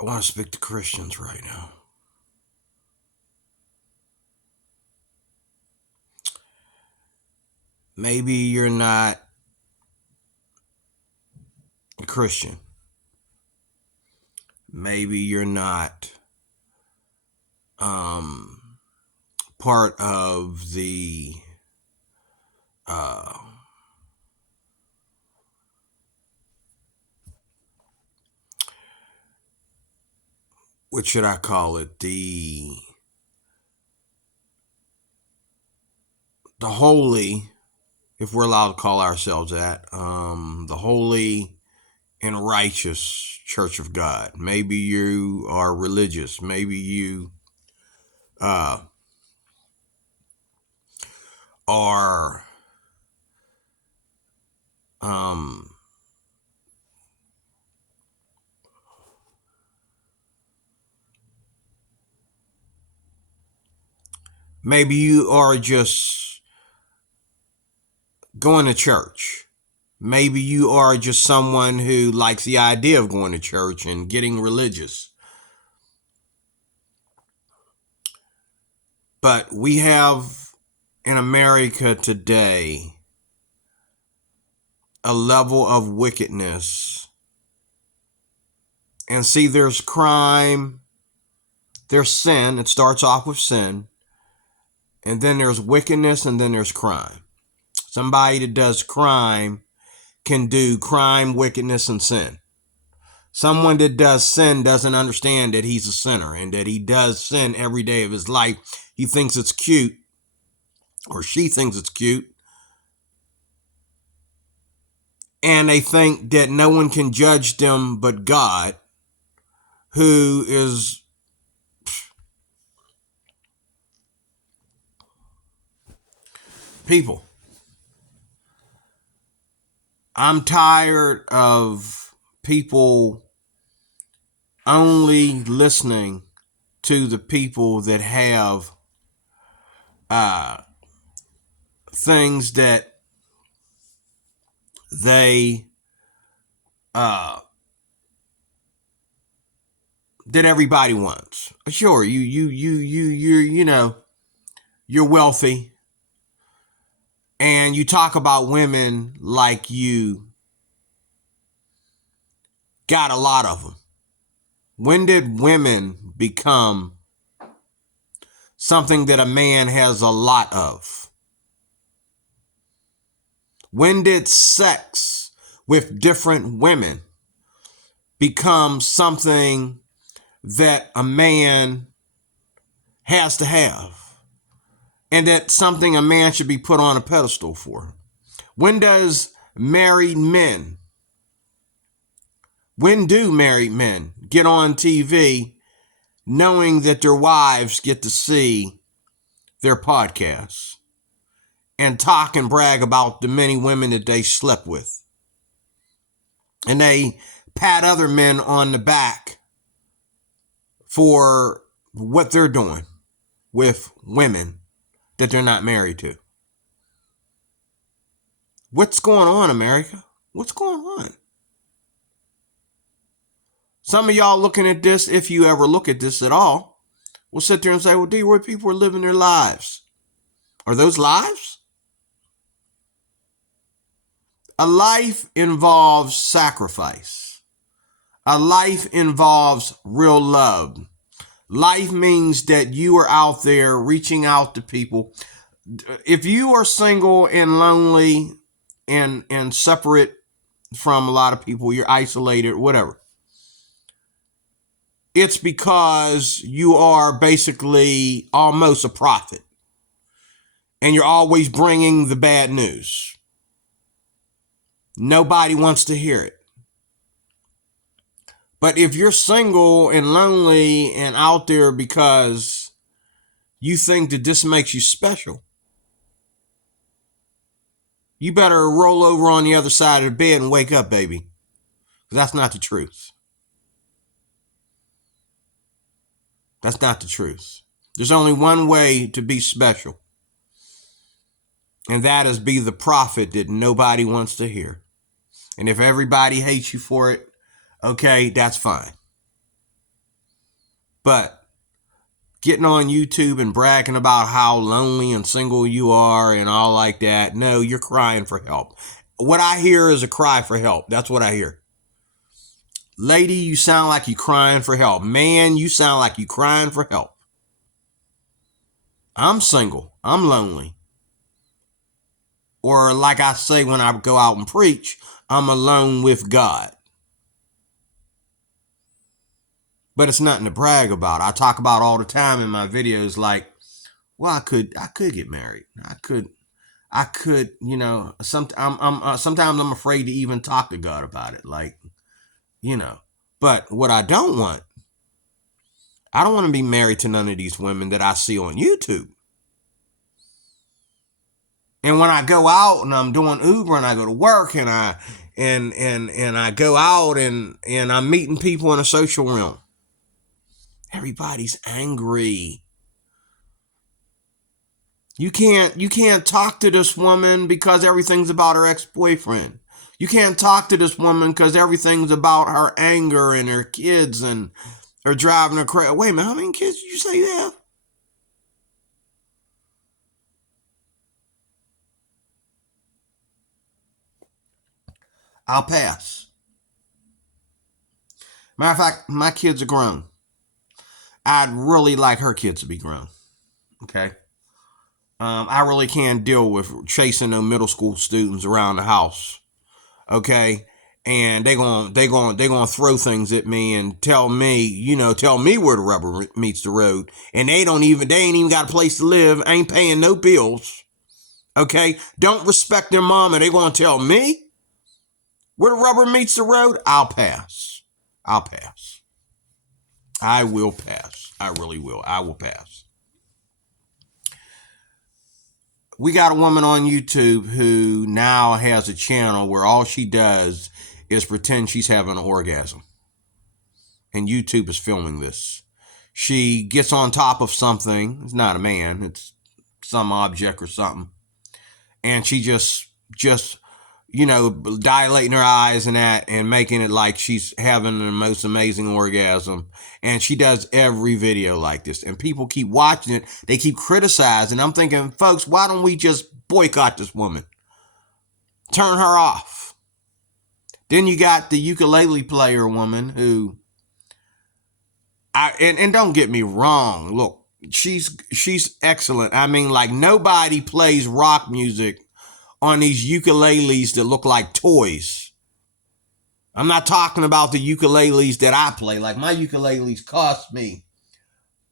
I want to speak to Christians right now. Maybe you're not a Christian. Maybe you're not part of the uh, what should I call it? The holy, if we're allowed to call ourselves that, the holy and righteous Church of God. Maybe you are religious. Maybe you uh, are um, maybe you are just going to church. Maybe you are just someone who likes the idea of going to church and getting religious. But we have in America today a level of wickedness. And see, there's crime, there's sin. It starts off with sin. And then there's wickedness, and then there's crime. Somebody that does crime can do crime, wickedness, and sin. Someone that does sin doesn't understand that he's a sinner and that he does sin every day of his life. He thinks it's cute, or she thinks it's cute, and they think that no one can judge them but God, who is people. I'm tired of people only listening to the people that have things that they that everybody wants. Sure, you're wealthy, and you talk about women like you got a lot of them. When did women become something that a man has a lot of? When did sex with different women become something that a man has to have, and that something a man should be put on a pedestal for? When does married men, when do married men get on TV knowing that their wives get to see their podcasts and talk and brag about the many women that they slept with? And they pat other men on the back for what they're doing with women that they're not married to. What's going on, America? What's going on? Some of y'all looking at this, if you ever look at this at all, will sit there and say, well, D, where people are living their lives. Are those lives? A life involves sacrifice. A life involves real love. Life means that you are out there reaching out to people. If you are single and lonely and separate from a lot of people, you're isolated, whatever, it's because you are basically almost a prophet, and you're always bringing the bad news. Nobody wants to hear it. But if you're single and lonely and out there because you think that this makes you special, you better roll over on the other side of the bed and wake up, baby. Because that's not the truth. That's not the truth. There's only one way to be special, and that is be the prophet that nobody wants to hear. And if everybody hates you for it, okay, that's fine. But getting on YouTube and bragging about how lonely and single you are and all like that, no, you're crying for help. What I hear is a cry for help. That's what I hear. Lady, you sound like you crying for help. Man, you sound like you crying for help. I'm single. I'm lonely. Or like I say when I go out and preach, I'm alone with God. But it's nothing to brag about. I talk about all the time in my videos, like, well, I could get married. I could, you know, sometimes I'm afraid to even talk to God about it. Like, you know, but what I don't want to be married to none of these women that I see on YouTube. And when I go out and I'm doing Uber and I go to work and I go out and I'm meeting people in a social realm, everybody's angry. You can't talk to this woman because everything's about her ex-boyfriend. You can't talk to this woman because everything's about her anger and her kids and her driving her crazy. Wait a minute, how many kids did you say you have? I'll pass. Matter of fact, my kids are grown. I'd really like her kids to be grown. Okay. I really can't deal with chasing no middle school students around the house. Okay. And they gonna throw things at me and tell me where the rubber meets the road. And they ain't even got a place to live, ain't paying no bills. Okay. Don't respect their mama. They gonna tell me where the rubber meets the road. I'll pass. I will pass. I really will. I will pass. We got a woman on YouTube who now has a channel where all she does is pretend she's having an orgasm. And YouTube is filming this. She gets on top of something. It's not a man. It's some object or something. And she just dilating her eyes and that and making it like she's having the most amazing orgasm. And she does every video like this. And people keep watching it. They keep criticizing. I'm thinking, folks, why don't we just boycott this woman? Turn her off. Then you got the ukulele player woman who, and don't get me wrong, look, she's excellent. I mean, like, nobody plays rock music on these ukuleles that look like toys. I'm not talking about the ukuleles that I play. Like, my ukuleles cost me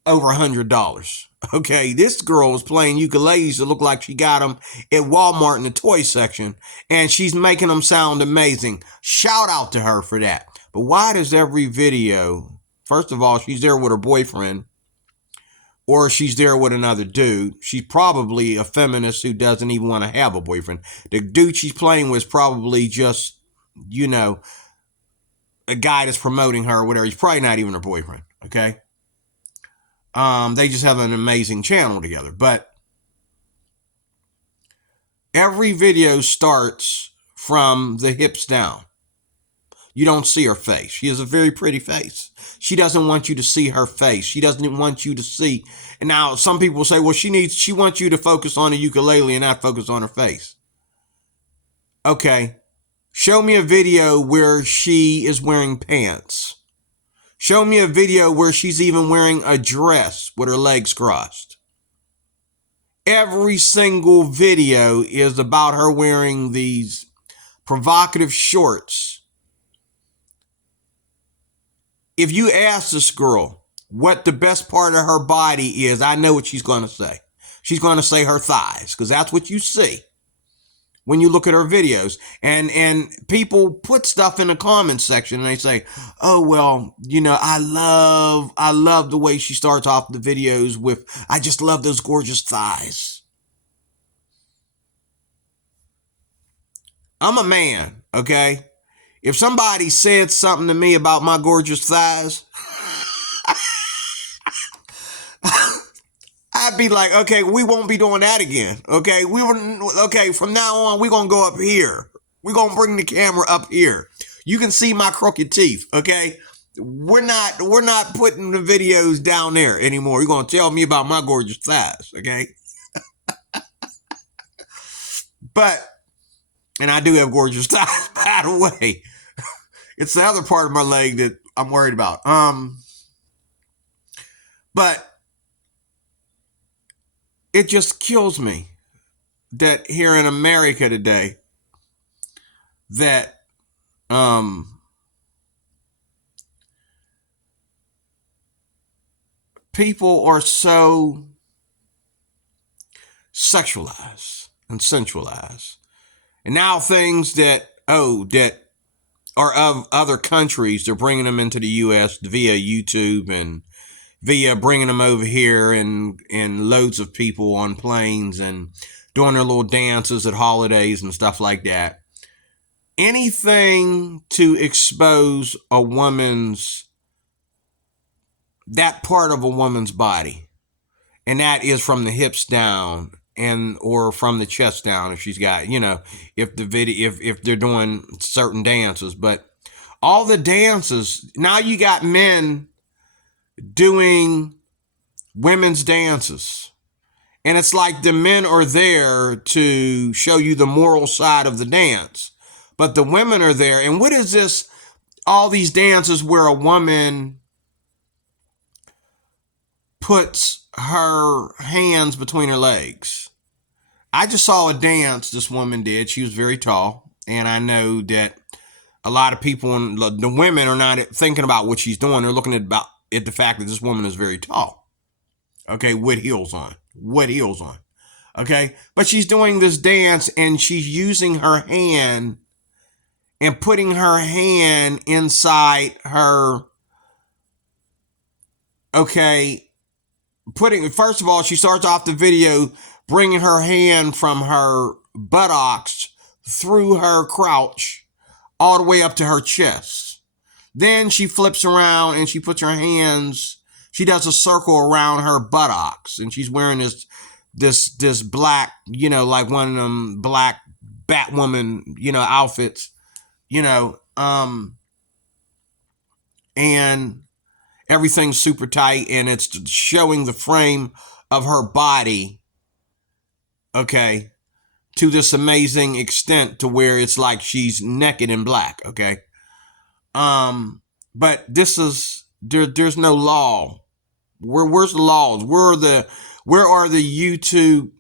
over $100. Okay, this girl is playing ukuleles that look like she got them at Walmart in the toy section, and she's making them sound amazing. Shout out to her for that. But why does every video, first of all, she's there with her boyfriend, or she's there with another dude. She's probably a feminist who doesn't even want to have a boyfriend. The dude she's playing with is probably just, a guy that's promoting her or whatever. He's probably not even her boyfriend, okay? They just have an amazing channel together. But every video starts from the hips down. You don't see her face. She has a very pretty face. She doesn't want you to see her face. She doesn't want you to see. And now some people say, well, she wants you to focus on the ukulele and not focus on her face. Okay. Show me a video where she is wearing pants. Show me a video where she's even wearing a dress with her legs crossed. Every single video is about her wearing these provocative shorts. If you ask this girl what the best part of her body is, I know what she's going to say. She's going to say her thighs, because that's what you see when you look at her videos. And people put stuff in the comments section and they say, oh, well, I love the way she starts off the videos with, I just love those gorgeous thighs. I'm a man, okay? If somebody said something to me about my gorgeous thighs, I'd be like, okay, we won't be doing that again. Okay, from now on, we're going to go up here. We're going to bring the camera up here. You can see my crooked teeth, okay? we're not putting the videos down there anymore. You're gonna tell me about my gorgeous thighs, okay? But and I do have gorgeous thighs, by the way. It's the other part of my leg that I'm worried about. But it just kills me that here in America today that people are so sexualized and sensualized. And now things that are of other countries, they're bringing them into the U.S. via YouTube and via bringing them over here and loads of people on planes and doing their little dances at holidays and stuff like that. Anything to expose that part of a woman's body. And that is from the hips down or from the chest down if she's got, if they're doing certain dances. But all the dances, now you got men doing women's dances. And it's like the men are there to show you the moral side of the dance. But the women are there. And what is this? All these dances where a woman puts her hands between her legs. I just saw a dance this woman did. She was very tall. And I know that a lot of people, the women, are not thinking about what she's doing. They're looking at the fact that this woman is very tall. Okay, with heels on. Okay, but she's doing this dance and she's using her hand and putting her hand inside her. Okay, first of all, she starts off the video bringing her hand from her buttocks through her crouch all the way up to her chest. Then she flips around and she puts her hands, she does a circle around her buttocks, and she's wearing this black, like one of them black Batwoman, outfits, and everything's super tight and it's showing the frame of her body, okay, to this amazing extent to where it's like she's naked in black, okay? But this is, there's no law. Where's the laws? Where are the YouTube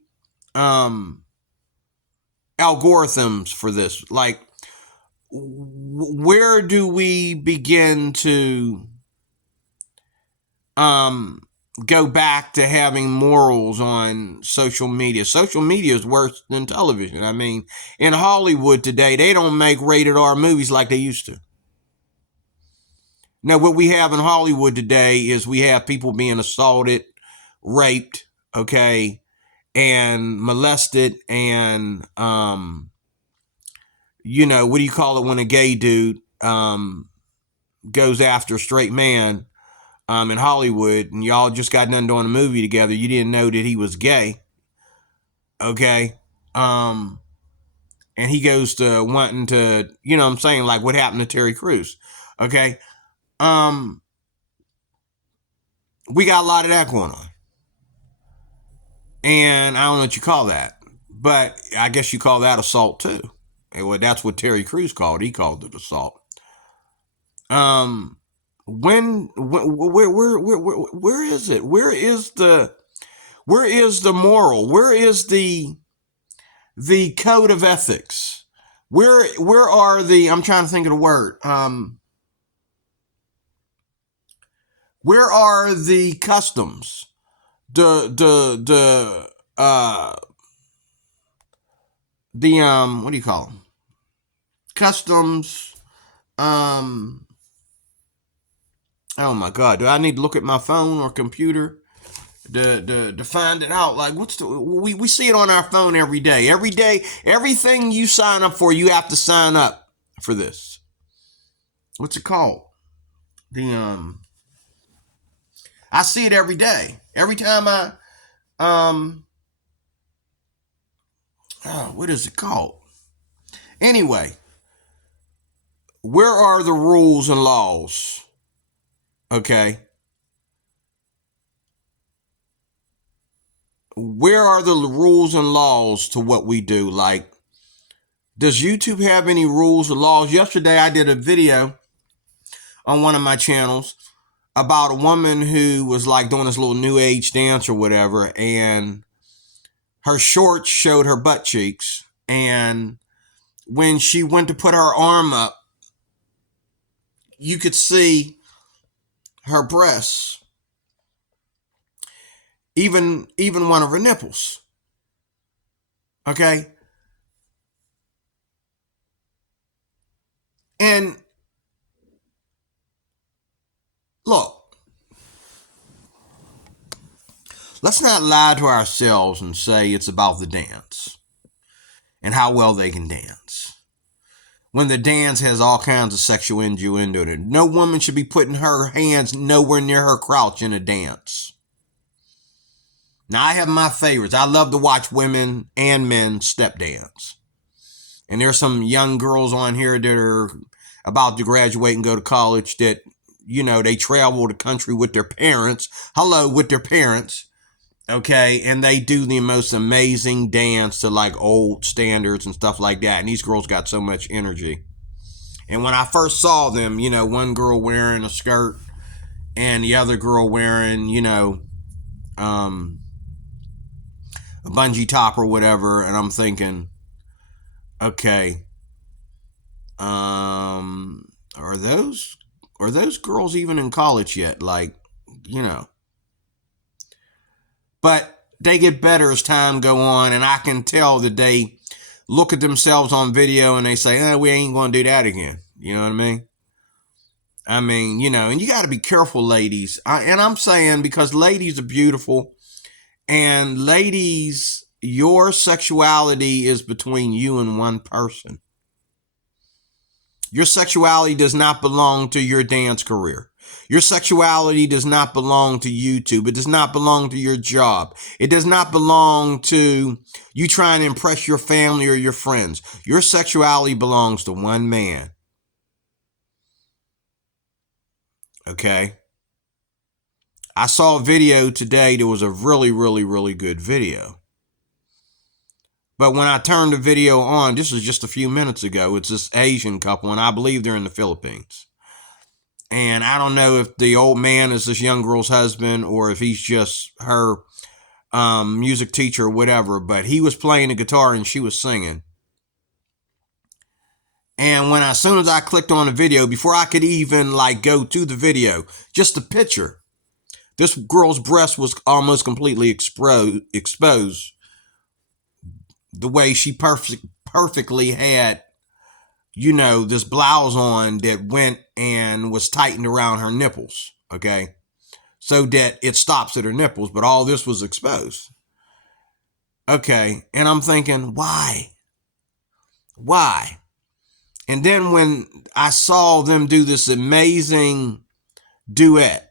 algorithms for this? Like, where do we begin to go back to having morals on social media? Social media is worse than television. I mean, in Hollywood today, they don't make rated R movies like they used to. Now, what we have in Hollywood today is we have people being assaulted, raped, okay, and molested, and what do you call it when a gay dude goes after a straight man in Hollywood, and y'all just got done doing a movie together. You didn't know that he was gay, okay? And he goes to wanting to, what I'm saying, like what happened to Terry Crews, okay? We got a lot of that going on. And I don't know what you call that, but I guess you call that assault too. Well, that's what Terry Crews called. He called it assault. Where is it? Where is the moral? Where is the code of ethics? Where are the, I'm trying to think of the word. Where are the customs? What do you call them? Customs. Oh my God, do I need to look at my phone or computer to find it out? Like, we see it on our phone every day. Every day, everything you sign up for, you have to sign up for this. What's it called? I see it every day. Every time what is it called? Anyway, where are the rules and laws? Okay. Where are the rules and laws to what we do? Like, does YouTube have any rules or laws? Yesterday, I did a video on one of my channels about a woman who was like doing this little new age dance or whatever, and her shorts showed her butt cheeks. And when she went to put her arm up, you could see her breasts, even one of her nipples. Okay. And look, let's not lie to ourselves and say it's about the dance and how well they can dance, when the dance has all kinds of sexual innuendo in it. No woman should be putting her hands nowhere near her crotch in a dance. Now, I have my favorites. I love to watch women and men step dance. And there's some young girls on here that are about to graduate and go to college that, they travel the country with their parents. With their parents. Okay, and they do the most amazing dance to like old standards and stuff like that. And these girls got so much energy. And when I first saw them, one girl wearing a skirt and the other girl wearing, a bungee top or whatever, and I'm thinking, okay, are those girls even in college yet? Like, but they get better as time go on, and I can tell that they look at themselves on video and they say, we ain't going to do that again. You know what I mean? And you got to be careful, ladies. And I'm saying, because ladies are beautiful, and ladies, your sexuality is between you and one person. Your sexuality does not belong to your dance career. Your sexuality does not belong to YouTube. It does not belong to your job. It does not belong to you trying to impress your family or your friends. Your sexuality belongs to one man. Okay? I saw a video today that was a really, really, really good video. But when I turned the video on, this was just a few minutes ago, it's this Asian couple, and I believe they're in the Philippines. And I don't know if the old man is this young girl's husband or if he's just her music teacher or whatever, but he was playing the guitar and she was singing. And as soon as I clicked on the video, before I could even go to the video, just the picture, this girl's breast was almost completely exposed. The way she perfectly had, this blouse on that went and was tightened around her nipples, okay? So that it stops at her nipples, but all this was exposed. Okay, and I'm thinking, why? Why? And then when I saw them do this amazing duet,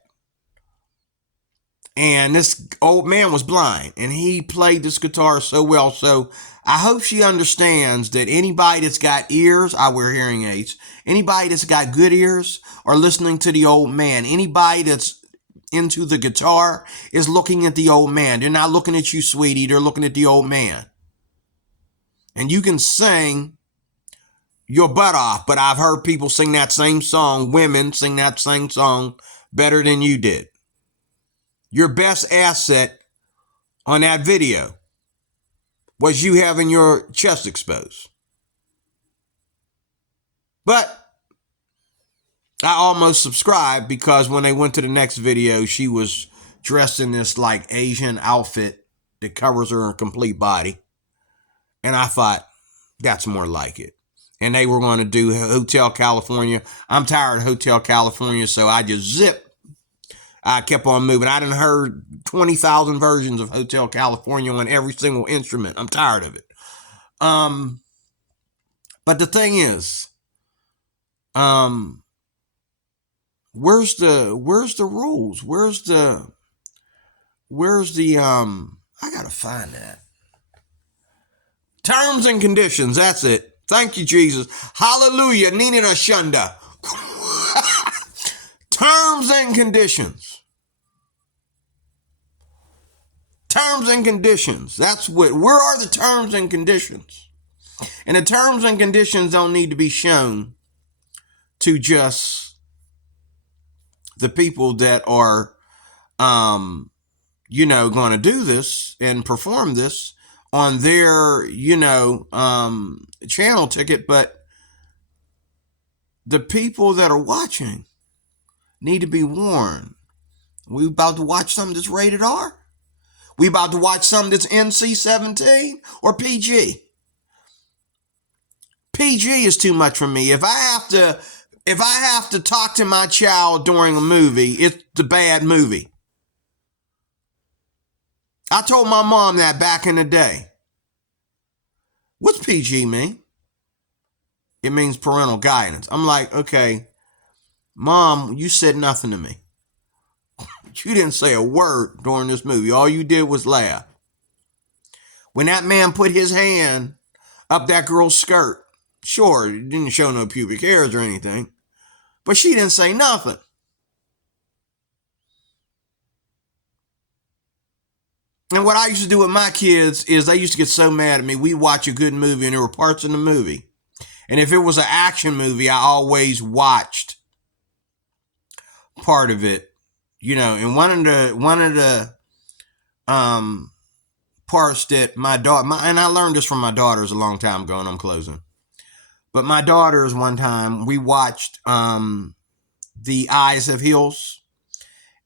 and this old man was blind, and he played this guitar so well. So I hope she understands that anybody that's got ears, I wear hearing aids, anybody that's got good ears are listening to the old man. Anybody that's into the guitar is looking at the old man. They're not looking at you, sweetie. They're looking at the old man. And you can sing your butt off, but I've heard people sing that same song, women sing that same song better than you did. Your best asset on that video was you having your chest exposed. But I almost subscribed because when they went to the next video, she was dressed in this Asian outfit that covers her complete body. And I thought, that's more like it. And they were going to do Hotel California. I'm tired of Hotel California, so I just I kept on moving. I done heard 20,000 versions of Hotel California on every single instrument. I'm tired of it. But the thing is, where's the rules? Where's the I gotta find that. Terms and conditions, that's it. Thank you, Jesus. Hallelujah. Nina Shunda. Terms Terms and conditions. Terms and conditions. That's what, where are the terms and conditions? And the terms and conditions don't need to be shown to just the people that are, going to do this and perform this on their, channel ticket, but the people that are watching need to be warned. We about to watch something that's rated R? We about to watch something that's NC-17 or PG? PG is too much for me. If I have to talk to my child during a movie, it's the bad movie. I told my mom that back in the day. What's PG mean? It means parental guidance. I'm like, okay, Mom, you said nothing to me. You didn't say a word during this movie. All you did was laugh. When that man put his hand up that girl's skirt, sure, it didn't show no pubic hairs or anything, but she didn't say nothing. And what I used to do with my kids is they used to get so mad at me. We'd watch a good movie and there were parts in the movie. And if it was an action movie, I always watched part of it, and one of the parts that my daughter, and I learned this from my daughters a long time ago, and I'm closing. But my daughters, one time, we watched The Eyes Have Heels.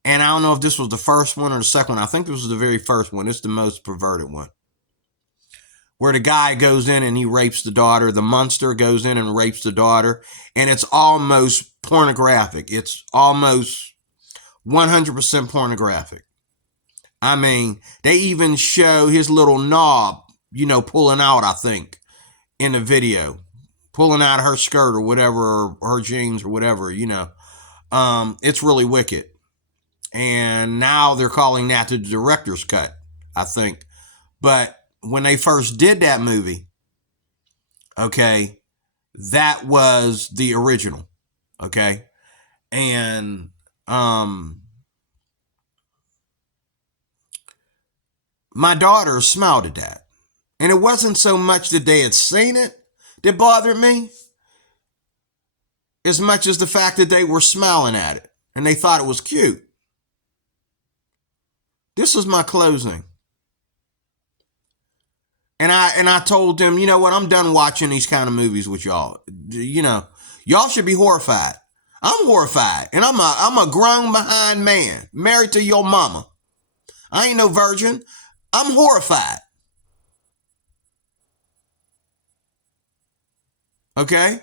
And I don't know if this was the first one or the second one. I think this was the very first one. It's the most perverted one. Where the guy goes in and he rapes the daughter. The monster goes in and rapes the daughter. And it's almost pornographic. It's almost 100% pornographic. I mean, they even show his little knob, pulling out, I think, in the video. Pulling out her skirt or whatever, or her jeans or whatever, It's really wicked. And now they're calling that the director's cut, I think. But when they first did that movie, okay, that was the original, okay? And my daughters smiled at that. And it wasn't so much that they had seen it that bothered me, as much as the fact that they were smiling at it and they thought it was cute. This is my closing. And I told them, you know what, I'm done watching these kind of movies with y'all. Y'all should be horrified. I'm horrified. And I'm a grown behind man, married to your mama. I ain't no virgin. I'm horrified. Okay?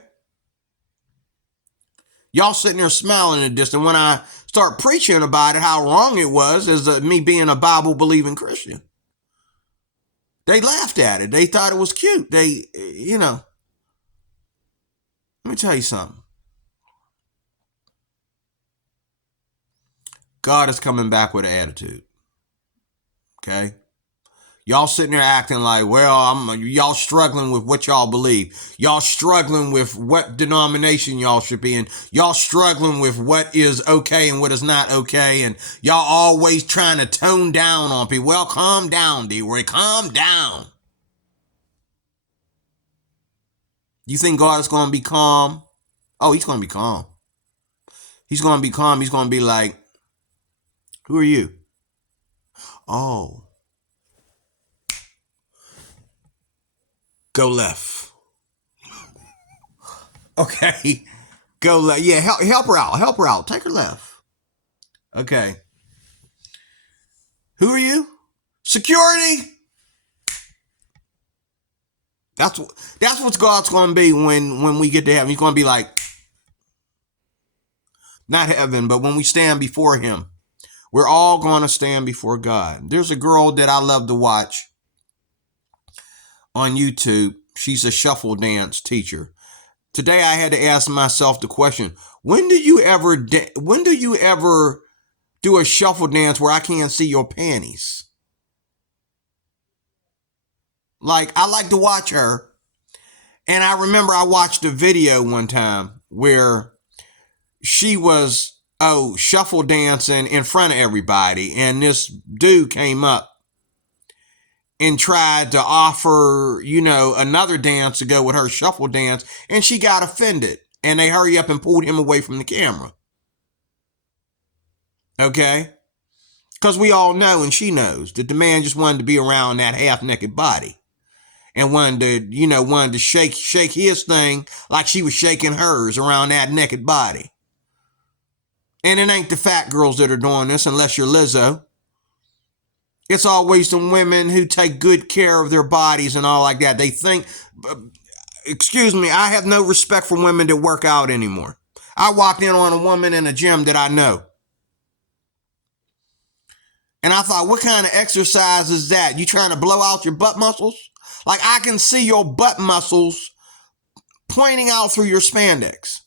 Y'all sitting there smiling at this. And when I start preaching about it, how wrong it was as me being a Bible-believing Christian, they laughed at it. They thought it was cute. Let me tell you something. God is coming back with an attitude. Okay? Y'all sitting there acting like, well, y'all struggling with what y'all believe. Y'all struggling with what denomination y'all should be in. Y'all struggling with what is okay and what is not okay. And y'all always trying to tone down on people. Well, calm down, D-Ray. Calm down. You think God is going to be calm? Oh, he's going to be calm. He's going to be calm. He's going to be like, who are you? Oh. Go left. Okay. Go left. Yeah, help her out. Help her out. Take her left. Okay. Who are you? Security. That's what God's going to be when we get to heaven. He's going to be like, not heaven, but when we stand before him. We're all going to stand before God. There's a girl that I love to watch on YouTube. She's a shuffle dance teacher. Today I had to ask myself the question, when do you ever do a shuffle dance where I can't see your panties? Like, I like to watch her. And I remember I watched a video one time where she was shuffle dancing in front of everybody. And this dude came up and tried to offer, another dance to go with her shuffle dance. And she got offended. And they hurry up and pulled him away from the camera. Okay? Because we all know, and she knows, that the man just wanted to be around that half-naked body. And wanted to shake his thing like she was shaking hers around that naked body. And it ain't the fat girls that are doing this unless you're Lizzo. It's always the women who take good care of their bodies and all like that. They think, excuse me, I have no respect for women that work out anymore. I walked in on a woman in a gym that I know. And I thought, what kind of exercise is that? You trying to blow out your butt muscles? Like, I can see your butt muscles pointing out through your spandex.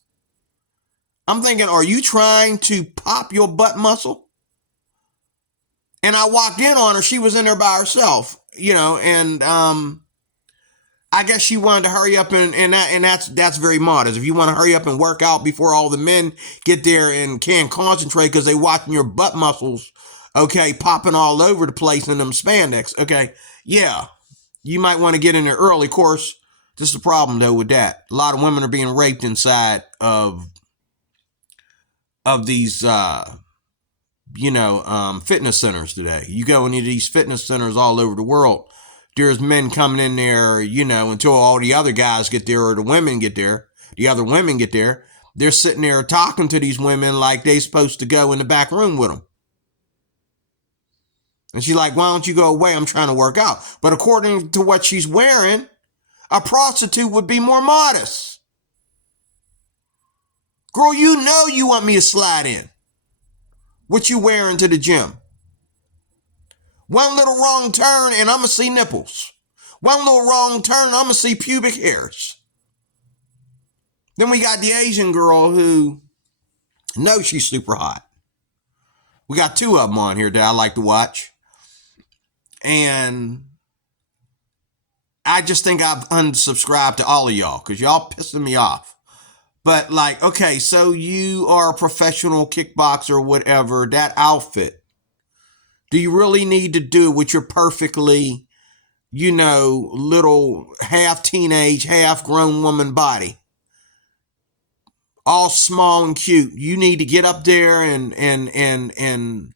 I'm thinking, are you trying to pop your butt muscle? And I walked in on her. She was in there by herself, and I guess she wanted to hurry up and that's very modest. If you want to hurry up and work out before all the men get there and can't concentrate because they watching your butt muscles, okay, popping all over the place in them spandex, okay, yeah, you might want to get in there early. Of course, this is the problem though with that. A lot of women are being raped inside of these fitness centers today. You go into these fitness centers all over the world. There's men coming in there, until all the other guys get there or the women get there. The other women get there. They're sitting there talking to these women like they supposed to go in the back room with them. And she's like, why don't you go away? I'm trying to work out. But according to what she's wearing, a prostitute would be more modest. Girl, you want me to slide in. What you wearing to the gym? One little wrong turn and I'm going to see nipples. One little wrong turn and I'm going to see pubic hairs. Then we got the Asian girl who knows she's super hot. We got two of them on here that I like to watch. And I just think I've unsubscribed to all of y'all because y'all pissing me off. But like, okay, so you are a professional kickboxer or whatever, that outfit. Do you really need to do it with your perfectly, little half teenage, half grown woman body? All small and cute. You need to get up there and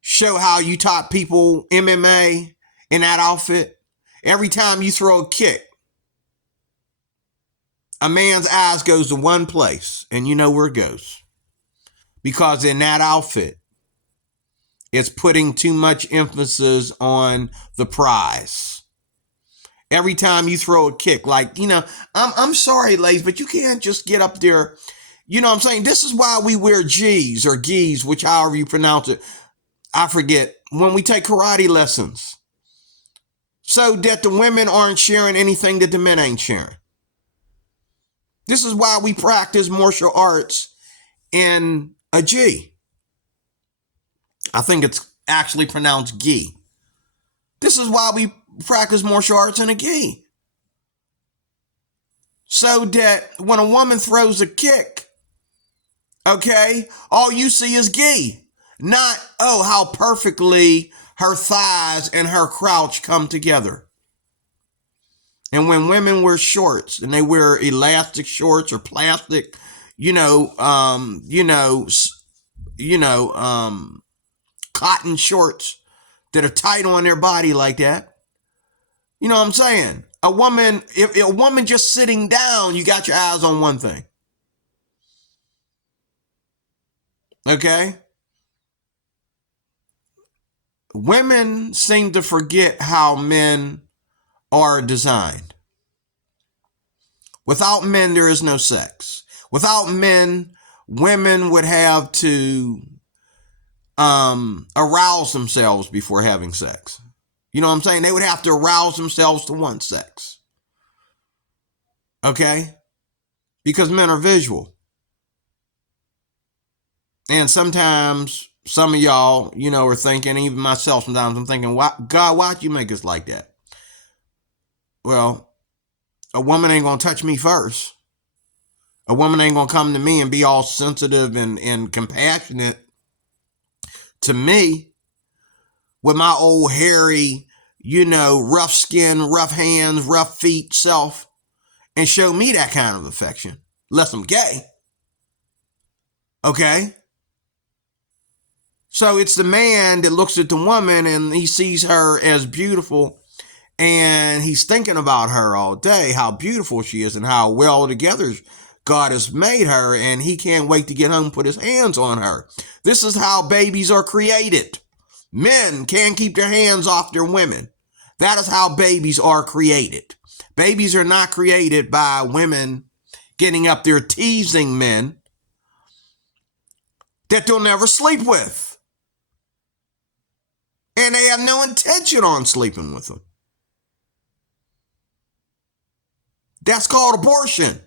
show how you taught people MMA in that outfit. Every time you throw a kick, a man's eyes goes to one place, and you know where it goes. Because in that outfit, it's putting too much emphasis on the prize. Every time you throw a kick, like, I'm sorry, ladies, but you can't just get up there. You know what I'm saying? This is why we wear G's or G's, which however you pronounce it. I forget. When we take karate lessons. So that the women aren't sharing anything that the men ain't sharing. This is why we practice martial arts in a G. I think it's actually pronounced gi. This is why we practice martial arts in a gi. So that when a woman throws a kick, okay, all you see is gi. Not, how perfectly her thighs and her crouch come together. And when women wear shorts and they wear elastic shorts or plastic, cotton shorts that are tight on their body like that. You know what I'm saying? If a woman just sitting down, you got your eyes on one thing. Okay? Women seem to forget how men are designed. Without men, there is no sex. Without men, women would have to arouse themselves before having sex. You know what I'm saying? They would have to arouse themselves to want sex. Okay? Because men are visual. And sometimes some of y'all, are thinking, even myself, sometimes I'm thinking, God, why'd you make us like that? Well, a woman ain't going to touch me first. A woman ain't going to come to me and be all sensitive and compassionate to me with my old hairy, rough skin, rough hands, rough feet self and show me that kind of affection. Unless I'm gay. Okay? So it's the man that looks at the woman and he sees her as beautiful and he's thinking about her all day, how beautiful she is and how well together God has made her, and he can't wait to get home and put his hands on her. This is how babies are created. Men can't keep their hands off their women. That is how babies are created. Babies are not created by women getting up there teasing men that they'll never sleep with. And they have no intention on sleeping with them. That's called abortion.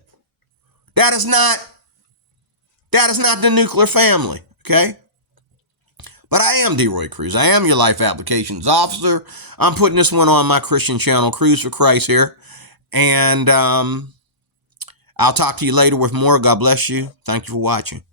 That is not the nuclear family, okay? But I am DeRoy Cruz. I am your life applications officer. I'm putting this one on my Christian channel, Cruz for Christ here. And I'll talk to you later with more. God bless you. Thank you for watching.